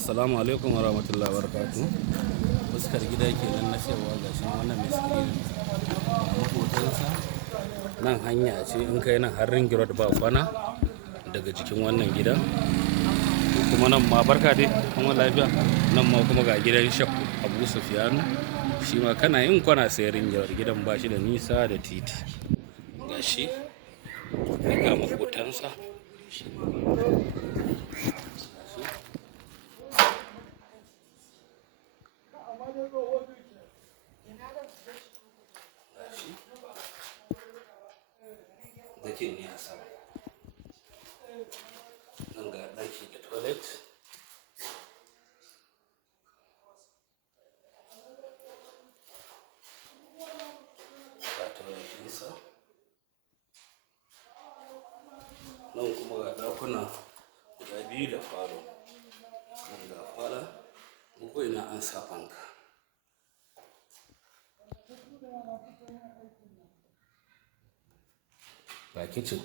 Assalamu alaikum wa rahmatullahi wa barakatuh. Fuskar gida kenan na sayarwa ga shi wannan mai screen hotonsa. Nan hanya ce in kai nan har ring road ba kwana daga jikin wannan gidan. Kuma nan ma barka dai kuma lafiya. Nan ma kuma ga gidan Shek Abu Sufyanu. Shi ma kana yin kwana sai ring road, gidan ba shi da nisa da titi. Gashi ga hotonsa. Dakin ne a sama. Nan ga ɗaki da toilet. Ga toilet ɗinsa. Nan kuma ga ɗakuna guda biyu da falo. Nan ga fala, ko ina an sa fanka. Ga kitchen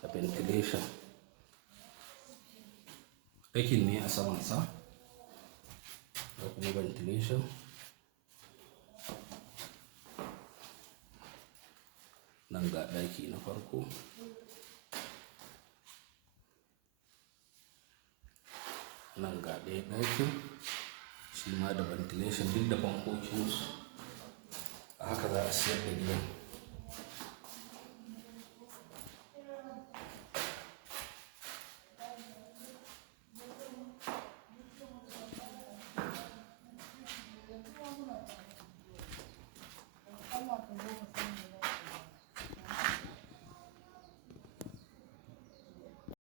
da ventilation. Ɗakin ne a samansa da kuma ventilation. Nan ga ɗaki na farko. Nan ga ɗaya ɗakin shi ma da ventilation duk da fankokinsu. A haka za a siyar da gidan.